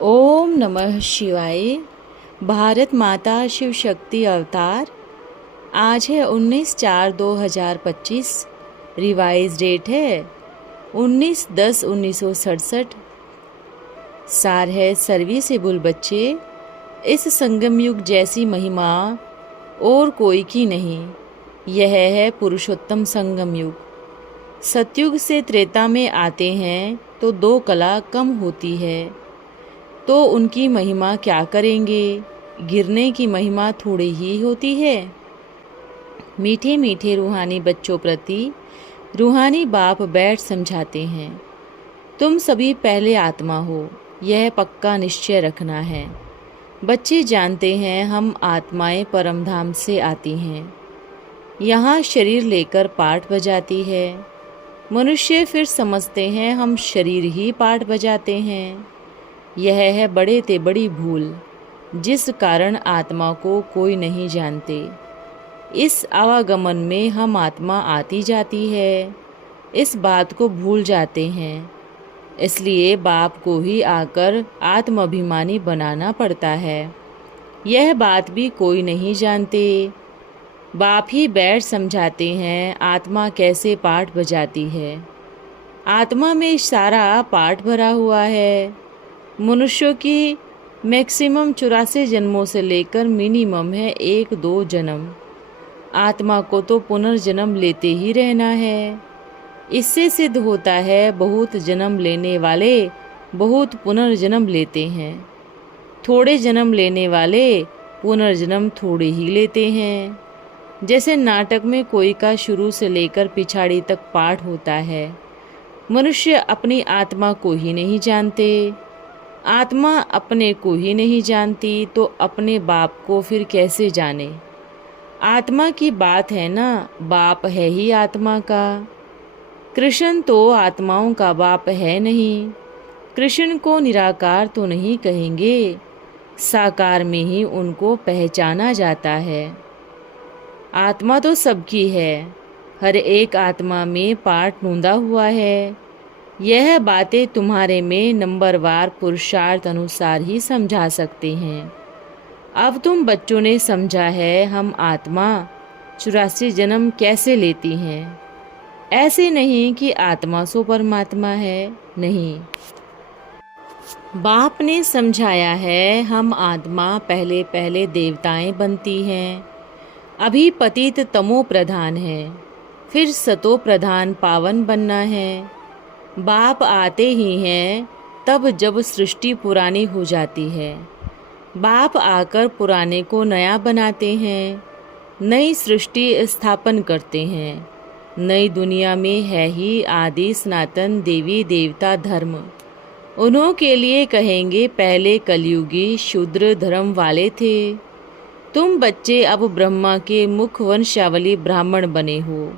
ओम नमः शिवाय। भारत माता शिव शक्ति अवतार। आज है 19/4/2025। रिवाइज डेट है 19/10/1967। सार है सर्विसेबल बच्चे, इस संगम युग जैसी महिमा और कोई की नहीं। यह है पुरुषोत्तम संगम युग। सतयुग से त्रेता में आते हैं तो दो कला कम होती है, तो उनकी महिमा क्या करेंगे। गिरने की महिमा थोड़ी ही होती है। मीठे मीठे रूहानी बच्चों प्रति रूहानी बाप बैठ समझाते हैं, तुम सभी पहले आत्मा हो, यह पक्का निश्चय रखना है। बच्चे जानते हैं हम आत्माएं परमधाम से आती हैं, यहाँ शरीर लेकर पाठ बजाती है। मनुष्य फिर समझते हैं हम शरीर ही पाठ बजाते हैं। यह है बड़े ते बड़ी भूल, जिस कारण आत्मा को कोई नहीं जानते। इस आवागमन में हम आत्मा आती जाती है, इस बात को भूल जाते हैं। इसलिए बाप को ही आकर आत्माभिमानी बनाना पड़ता है। यह बात भी कोई नहीं जानते। बाप ही बैठ समझाते हैं आत्मा कैसे पाठ बजाती है। आत्मा में सारा पाठ भरा हुआ है। मनुष्यों की मैक्सिमम 84 जन्मों से लेकर मिनिमम है 1-2 जन्म। आत्मा को तो पुनर्जन्म लेते ही रहना है। इससे सिद्ध होता है बहुत जन्म लेने वाले बहुत पुनर्जन्म लेते हैं, थोड़े जन्म लेने वाले पुनर्जन्म थोड़े ही लेते हैं। जैसे नाटक में कोई का शुरू से लेकर पिछाड़ी तक पाठ होता है। मनुष्य अपनी आत्मा को ही नहीं जानते, आत्मा अपने को ही नहीं जानती, तो अपने बाप को फिर कैसे जाने। आत्मा की बात है ना, बाप है ही आत्मा का। कृष्ण तो आत्माओं का बाप है नहीं। कृष्ण को निराकार तो नहीं कहेंगे, साकार में ही उनको पहचाना जाता है। आत्मा तो सबकी है, हर एक आत्मा में पार्ट नूंदा हुआ है। यह बातें तुम्हारे में नंबरवार पुरुषार्थ अनुसार ही समझा सकते हैं। अब तुम बच्चों ने समझा है हम आत्मा 84 जन्म कैसे लेती हैं। ऐसे नहीं कि आत्मा सो परमात्मा है, नहीं। बाप ने समझाया है हम आत्मा पहले पहले देवताएं बनती हैं, अभी पतित तमो प्रधान है, फिर सतो प्रधान पावन बनना है। बाप आते ही हैं तब जब सृष्टि पुरानी हो जाती है। बाप आकर पुराने को नया बनाते हैं, नई सृष्टि स्थापन करते हैं। नई दुनिया में है ही आदि सनातन देवी देवता धर्म। उन्हों के लिए कहेंगे पहले कलयुगी शूद्र धर्म वाले थे। तुम बच्चे अब ब्रह्मा के मुख वंशावली ब्राह्मण बने हो,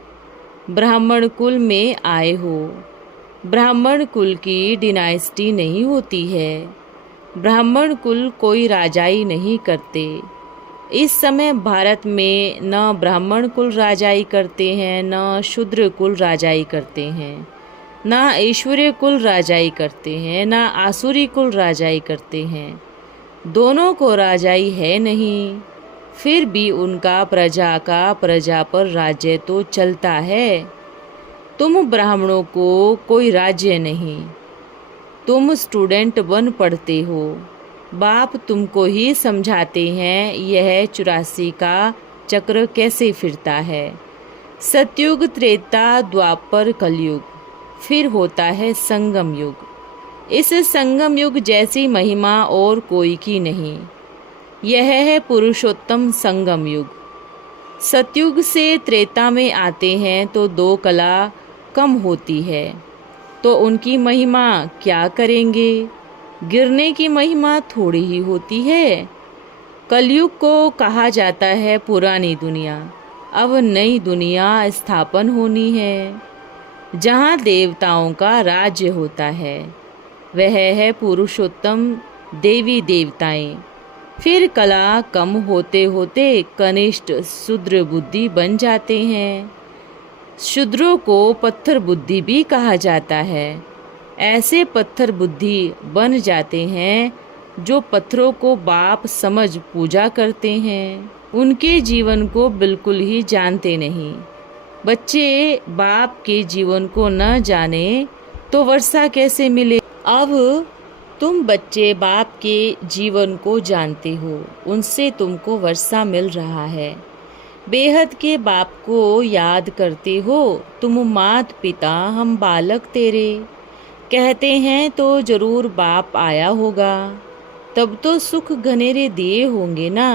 ब्राह्मण कुल में आए हो। ब्राह्मण कुल की डिनाइस्टी नहीं होती है। ब्राह्मण कुल कोई राजाई नहीं करते। इस समय भारत में न ब्राह्मण कुल राजाई करते हैं, न शूद्र कुल राजाई करते हैं, न ऐश्वर्य कुल राजाई करते हैं, न आसुरी कुल राजाई करते हैं। दोनों को राजाई है नहीं, फिर भी उनका प्रजा का प्रजा पर राज्य तो चलता है। तुम ब्राह्मणों को कोई राज्य नहीं, तुम स्टूडेंट बन पढ़ते हो। बाप तुमको ही समझाते हैं यह 84 का चक्र कैसे फिरता है। सतयुग, त्रेता, द्वापर, कलयुग, फिर होता है संगम युग। इस संगम युग जैसी महिमा और कोई की नहीं। यह है पुरुषोत्तम संगम युग। सतयुग से त्रेता में आते हैं तो दो कला कम होती है, तो उनकी महिमा क्या करेंगे। गिरने की महिमा थोड़ी ही होती है। कलयुग को कहा जाता है पुरानी दुनिया। अब नई दुनिया स्थापन होनी है, जहाँ देवताओं का राज्य होता है। वह है पुरुषोत्तम देवी देवताएं। फिर कला कम होते होते कनिष्ठ शूद्र बुद्धि बन जाते हैं। शूद्रों को पत्थर बुद्धि भी कहा जाता है। ऐसे पत्थर बुद्धि बन जाते हैं जो पत्थरों को बाप समझ पूजा करते हैं। उनके जीवन को बिल्कुल ही जानते नहीं। बच्चे बाप के जीवन को न जाने तो वर्षा कैसे मिले। अब तुम बच्चे बाप के जीवन को जानते हो, उनसे तुमको वर्षा मिल रहा है। बेहद के बाप को याद करते हो तुम। मात पिता हम बालक तेरे कहते हैं तो जरूर बाप आया होगा, तब तो सुख घनेरे दिए होंगे ना।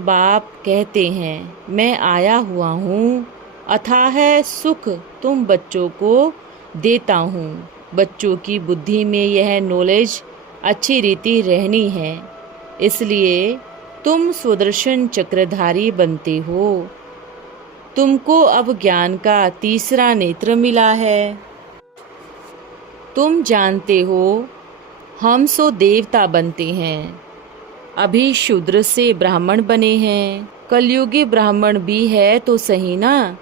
बाप कहते हैं मैं आया हुआ हूँ, अथाह सुख तुम बच्चों को देता हूँ। बच्चों की बुद्धि में यह नॉलेज अच्छी रीति रहनी है, इसलिए तुम सुदर्शन चक्रधारी बनते हो। तुमको अब ज्ञान का तीसरा नेत्र मिला है। तुम जानते हो हम सो देवता बनते हैं। अभी शूद्र से ब्राह्मण बने हैं। कलयुगी ब्राह्मण भी है तो सही ना।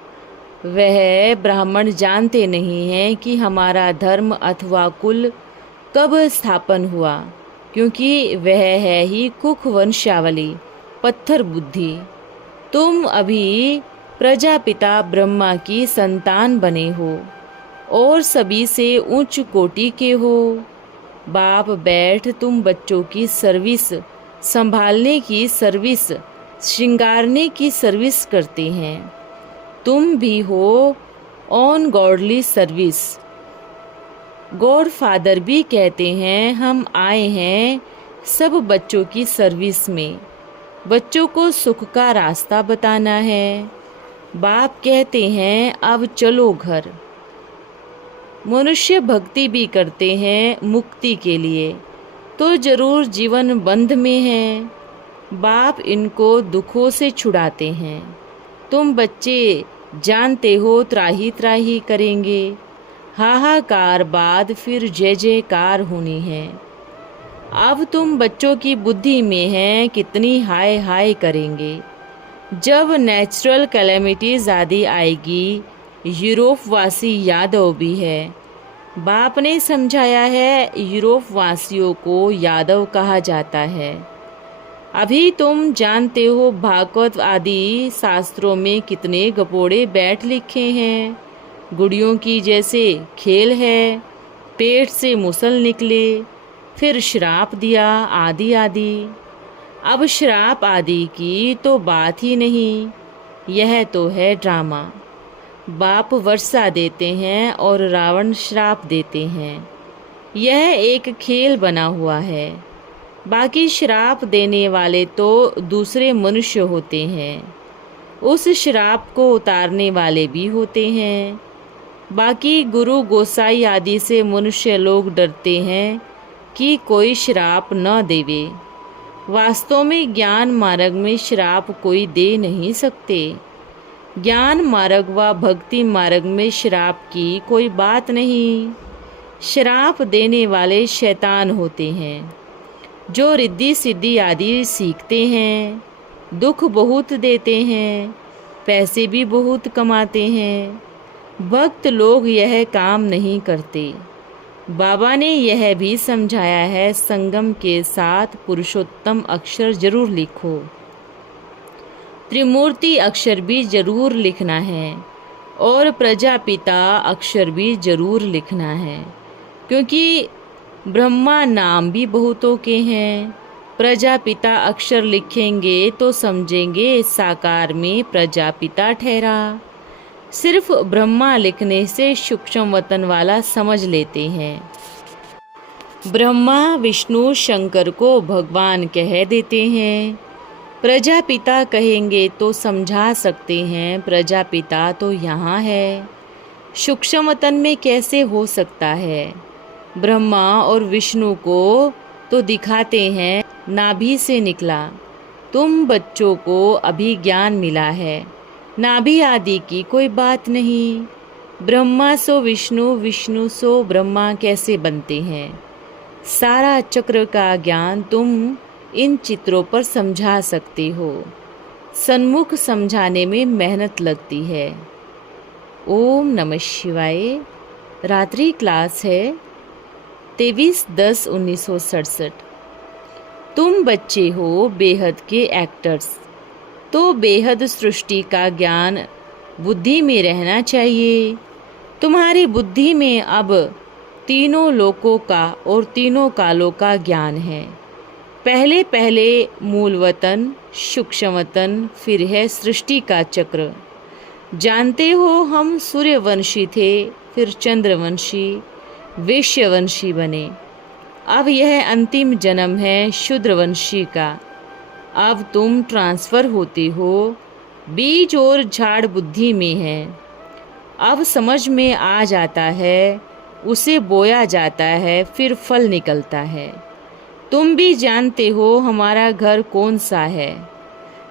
वह ब्राह्मण जानते नहीं हैं कि हमारा धर्म अथवा कुल कब स्थापन हुआ, क्योंकि वह है ही कुख वंशावली पत्थर बुद्धि। तुम अभी प्रजापिता ब्रह्मा की संतान बने हो और सभी से उच्च कोटि के हो। बाप बैठ तुम बच्चों की सर्विस, संभालने की सर्विस, श्रृंगारने की सर्विस करते हैं। तुम भी हो on godly service. God father भी कहते हैं हम आए हैं सब बच्चों की सर्विस में। बच्चों को सुख का रास्ता बताना है। बाप कहते हैं अब चलो घर। मनुष्य भक्ति भी करते हैं मुक्ति के लिए, तो जरूर जीवन बंध में है। बाप इनको दुखों से छुड़ाते हैं। तुम बच्चे जानते हो त्राही त्राही करेंगे। हाहाकार बाद फिर जय जयकार होनी है। अब तुम बच्चों की बुद्धि में है कितनी हाय हाय करेंगे। जब नेचुरल कैलेमिटीज आदि आएगी, यूरोप वासी यादव भी है। बाप ने समझाया है यूरोप वासियों को यादव कहा जाता है। अभी तुम जानते हो भागवत आदि शास्त्रों में कितने गपोड़े बैठ लिखे हैं। गुड़ियों की जैसे खेल है, पेट से मुसल निकले, फिर श्राप दिया आदि आदि। अब श्राप आदि की तो बात ही नहीं, यह तो है ड्रामा। बाप वर्षा देते हैं और रावण श्राप देते हैं। यह एक खेल बना हुआ है। बाकी श्राप देने वाले तो दूसरे मनुष्य होते हैं, उस श्राप को उतारने वाले भी होते हैं। बाकी गुरु गोसाई आदि से मनुष्य लोग डरते हैं कि कोई श्राप न देवे। वास्तव में ज्ञान मार्ग में श्राप कोई दे नहीं सकते। ज्ञान मार्ग व भक्ति मार्ग में श्राप की कोई बात नहीं। श्राप देने वाले शैतान होते हैं जो रिद्धि सिद्धि आदि सीखते हैं, दुख बहुत देते हैं, पैसे भी बहुत कमाते हैं। भक्त लोग यह काम नहीं करते। बाबा ने यह भी समझाया है संगम के साथ पुरुषोत्तम अक्षर जरूर लिखो। त्रिमूर्ति अक्षर भी जरूर लिखना है और प्रजापिता अक्षर भी जरूर लिखना है, क्योंकि ब्रह्मा नाम भी बहुतों के हैं। प्रजापिता अक्षर लिखेंगे तो समझेंगे साकार में प्रजापिता ठहरा। सिर्फ ब्रह्मा लिखने से सूक्ष्म वतन वाला समझ लेते हैं। ब्रह्मा विष्णु शंकर को भगवान कह देते हैं। प्रजापिता कहेंगे तो समझा सकते हैं प्रजापिता तो यहाँ है। सूक्ष्म वतन में कैसे हो सकता है। ब्रह्मा और विष्णु को तो दिखाते हैं नाभि से निकला। तुम बच्चों को अभी ज्ञान मिला है, नाभि आदि की कोई बात नहीं। ब्रह्मा सो विष्णु, विष्णु सो ब्रह्मा कैसे बनते हैं। सारा चक्र का ज्ञान तुम इन चित्रों पर समझा सकते हो। सन्मुख समझाने में मेहनत लगती है। ओम नमः शिवाय। रात्रि क्लास है 23/10/1967। तुम बच्चे हो बेहद के एक्टर्स, तो बेहद सृष्टि का ज्ञान बुद्धि में रहना चाहिए। तुम्हारी बुद्धि में अब तीनों लोकों का और तीनों कालों का ज्ञान है। पहले पहले मूल वतन, सूक्ष्म वतन, फिर है सृष्टि का चक्र। जानते हो हम सूर्यवंशी थे, फिर चंद्रवंशी, वैश्यवंशी बने। अब यह अंतिम जन्म है शूद्रवंशी का। अब तुम ट्रांसफ़र होते हो। बीज और झाड़ बुद्धि में है। अब समझ में आ जाता है, उसे बोया जाता है, फिर फल निकलता है। तुम भी जानते हो हमारा घर कौन सा है,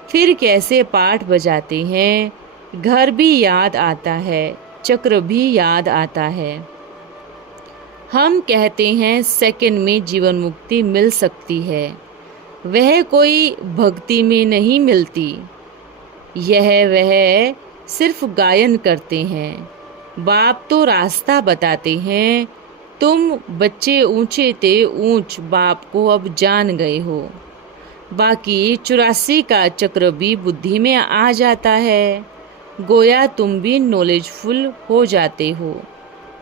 फिर कैसे पाठ बजाते हैं। घर भी याद आता है, चक्र भी याद आता है। हम कहते हैं सेकंड में जीवन मुक्ति मिल सकती है, वह कोई भक्ति में नहीं मिलती। यह वह सिर्फ गायन करते हैं। बाप तो रास्ता बताते हैं। तुम बच्चे ऊंचे ते ऊंच बाप को अब जान गए हो। बाकी 84 का चक्र भी बुद्धि में आ जाता है। गोया तुम भी नॉलेजफुल हो जाते हो।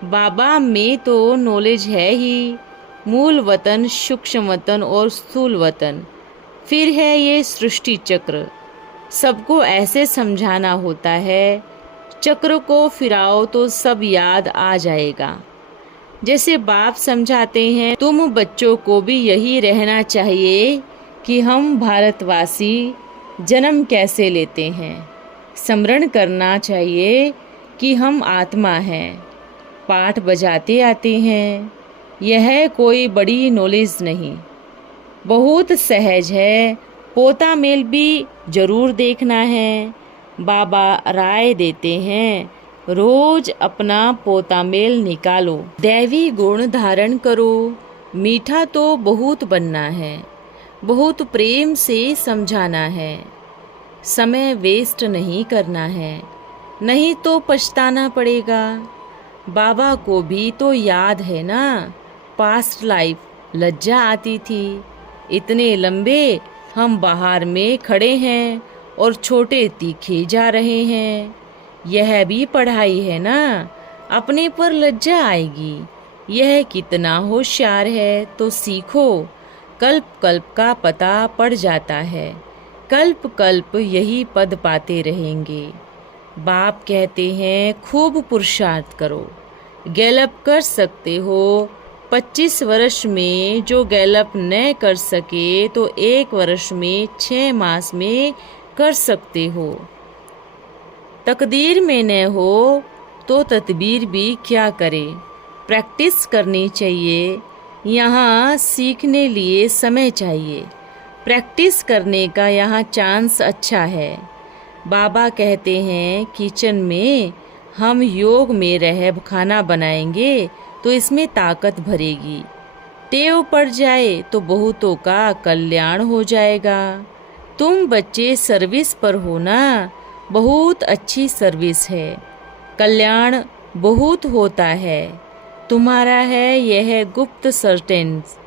बाबा में तो नॉलेज है ही। मूल वतन, सूक्ष्म वतन और स्थूल वतन, फिर है ये सृष्टि चक्र। सबको ऐसे समझाना होता है। चक्र को फिराओ तो सब याद आ जाएगा। जैसे बाप समझाते हैं, तुम बच्चों को भी यही रहना चाहिए कि हम भारतवासी जन्म कैसे लेते हैं। स्मरण करना चाहिए कि हम आत्मा हैं। पाठ बजाते आते हैं। यह कोई बड़ी नॉलेज नहीं, बहुत सहज है। पोता मेल भी जरूर देखना है। बाबा राय देते हैं, रोज अपना पोता मेल निकालो, दैवी गुण धारण करो। मीठा तो बहुत बनना है, बहुत प्रेम से समझाना है। समय वेस्ट नहीं करना है, नहीं तो पछताना पड़ेगा। बाबा को भी तो याद है ना, पास्ट लाइफ लज्जा आती थी। इतने लंबे हम बाहर में खड़े हैं और छोटे तीखे जा रहे हैं। यह भी पढ़ाई है ना, अपने पर लज्जा आएगी। यह कितना होशियार है तो सीखो। कल्प कल्प का पता पड़ जाता है। कल्प कल्प यही पद पाते रहेंगे। बाप कहते हैं खूब पुरुषार्थ करो, गैलप कर सकते हो। 25 वर्ष में जो गैलप न कर सके तो 1 वर्ष में 6 मास में कर सकते हो। तकदीर में न हो तो तदबीर भी क्या करे। प्रैक्टिस करनी चाहिए। यहाँ सीखने लिए समय चाहिए। प्रैक्टिस करने का यहाँ चांस अच्छा है। बाबा कहते हैं किचन में हम योग में रह खाना बनाएंगे तो इसमें ताकत भरेगी। टेव पड़ जाए तो बहुतों का कल्याण हो जाएगा। तुम बच्चे सर्विस पर हो ना, बहुत अच्छी सर्विस है। कल्याण बहुत होता है, तुम्हारा है यह गुप्त सर्टेन्स।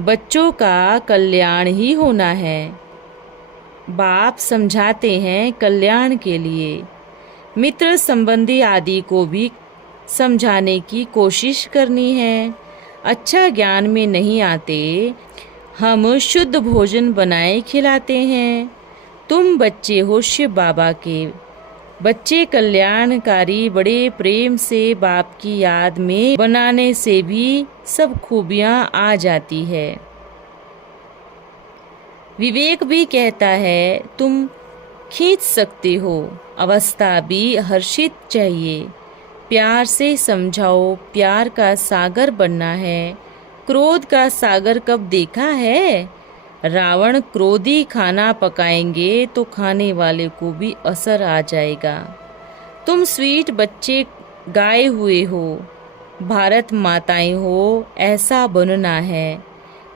बच्चों का कल्याण ही होना है। बाप समझाते हैं कल्याण के लिए। मित्र संबंधी आदि को भी समझाने की कोशिश करनी है। अच्छा ज्ञान में नहीं आते, हम शुद्ध भोजन बनाए खिलाते हैं। तुम बच्चे हो शिव बाबा के। बच्चे कल्याणकारी बड़े प्रेम से बाप की याद में बनाने से भी सब खूबियाँ आ जाती है। विवेक भी कहता है तुम खींच सकते हो। अवस्था भी हर्षित चाहिए। प्यार से समझाओ, प्यार का सागर बनना है। क्रोध का सागर कब देखा है? रावण क्रोधी खाना पकाएंगे तो खाने वाले को भी असर आ जाएगा। तुम स्वीट बच्चे गाए हुए हो, भारत माताएं हो, ऐसा बनना है।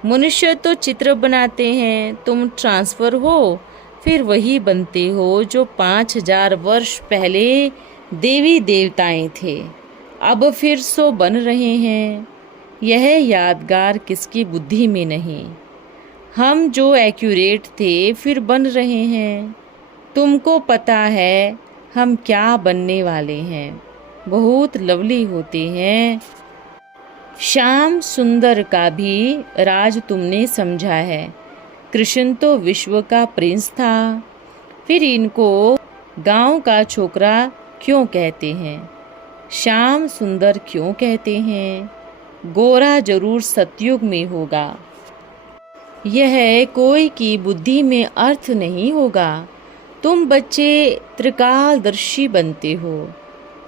मनुष्य तो चित्र बनाते हैं, तुम ट्रांसफर हो, फिर वही बनते हो जो 5000 वर्ष पहले देवी देवताएं थे, अब फिर सो बन रहे हैं। यह यादगार किसकी बुद्धि में नहीं। हम जो एक्यूरेट थे फिर बन रहे हैं। तुमको पता है हम क्या बनने वाले हैं। बहुत लवली होते हैं। श्याम सुंदर का भी राज तुमने समझा है। कृष्ण तो विश्व का प्रिंस था, फिर इनको गांव का छोकरा क्यों कहते हैं? श्याम सुंदर क्यों कहते हैं? गोरा जरूर सतयुग में होगा। यह कोई की बुद्धि में अर्थ नहीं होगा। तुम बच्चे त्रिकालदर्शी बनते हो,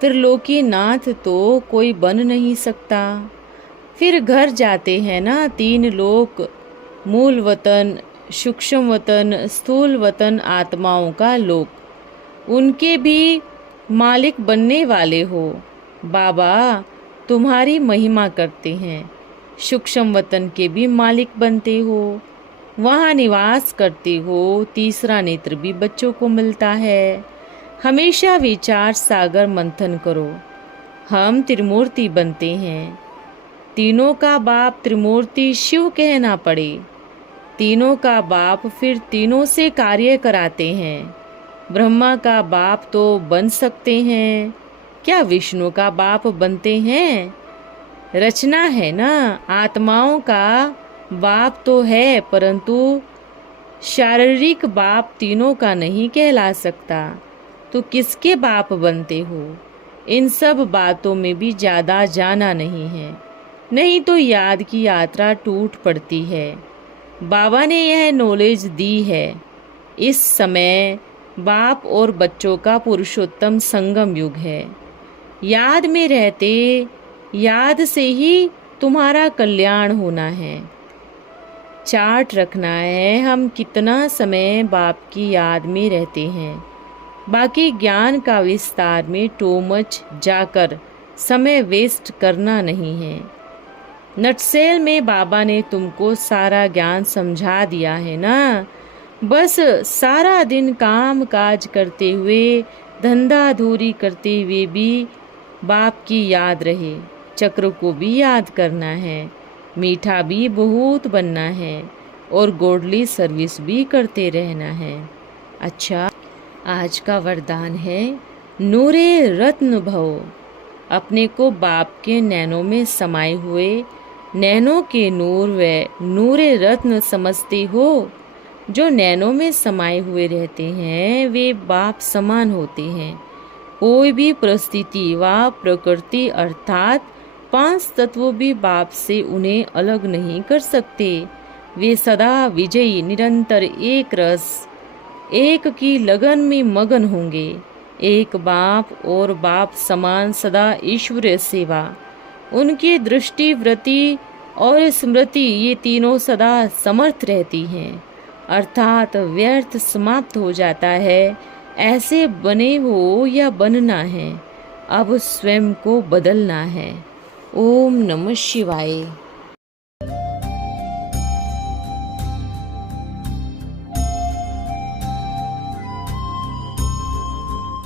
त्रिलोकीनाथ तो कोई बन नहीं सकता। फिर घर जाते हैं ना तीन लोक, मूल वतन, सूक्ष्म वतन, स्थूल वतन, आत्माओं का लोक। उनके भी मालिक बनने वाले हो। बाबा तुम्हारी महिमा करते हैं। सूक्ष्म वतन के भी मालिक बनते हो, वहाँ निवास करते हो। तीसरा नेत्र भी बच्चों को मिलता है। हमेशा विचार सागर मंथन करो। हम त्रिमूर्ति बनते हैं। तीनों का बाप त्रिमूर्ति शिव कहना पड़े। तीनों का बाप फिर तीनों से कार्य कराते हैं। ब्रह्मा का बाप तो बन सकते हैं, क्या विष्णु का बाप बनते हैं? रचना है ना। आत्माओं का बाप तो है, परंतु शारीरिक बाप तीनों का नहीं कहला सकता। तो किसके बाप बनते हो? इन सब बातों में भी ज़्यादा जाना नहीं है, नहीं तो याद की यात्रा टूट पड़ती है। बाबा ने यह नॉलेज दी है। इस समय बाप और बच्चों का पुरुषोत्तम संगम युग है। याद में रहते, याद से ही तुम्हारा कल्याण होना है। चार्ट रखना है हम कितना समय बाप की याद में रहते हैं। बाकी ज्ञान का विस्तार में टू मच जाकर समय वेस्ट करना नहीं है। नटसेल में बाबा ने तुमको सारा ज्ञान समझा दिया है ना। बस सारा दिन काम काज करते हुए, धंधा धूरी करते हुए भी बाप की याद रहे। चक्र को भी याद करना है, मीठा भी बहुत बनना है और गॉडली सर्विस भी करते रहना है। अच्छा, आज का वरदान है नूरे रत्न भव। अपने को बाप के नैनों में समाये हुए नैनों के नूर व नूरे रत्न समझते हो। जो नैनों में समाये हुए रहते हैं वे बाप समान होते हैं। कोई भी परिस्थिति व प्रकृति अर्थात 5 तत्व भी बाप से उन्हें अलग नहीं कर सकते। वे सदा विजयी, निरंतर एक रस, एक की लगन में मगन होंगे। एक बाप और बाप समान सदा ईश्वरीय सेवा। उनकी दृष्टि, वृत्ति और स्मृति ये तीनों सदा समर्थ रहती हैं, अर्थात व्यर्थ समाप्त हो जाता है। ऐसे बने हो या बनना है, अब स्वयं को बदलना है। ओम नमः शिवाय।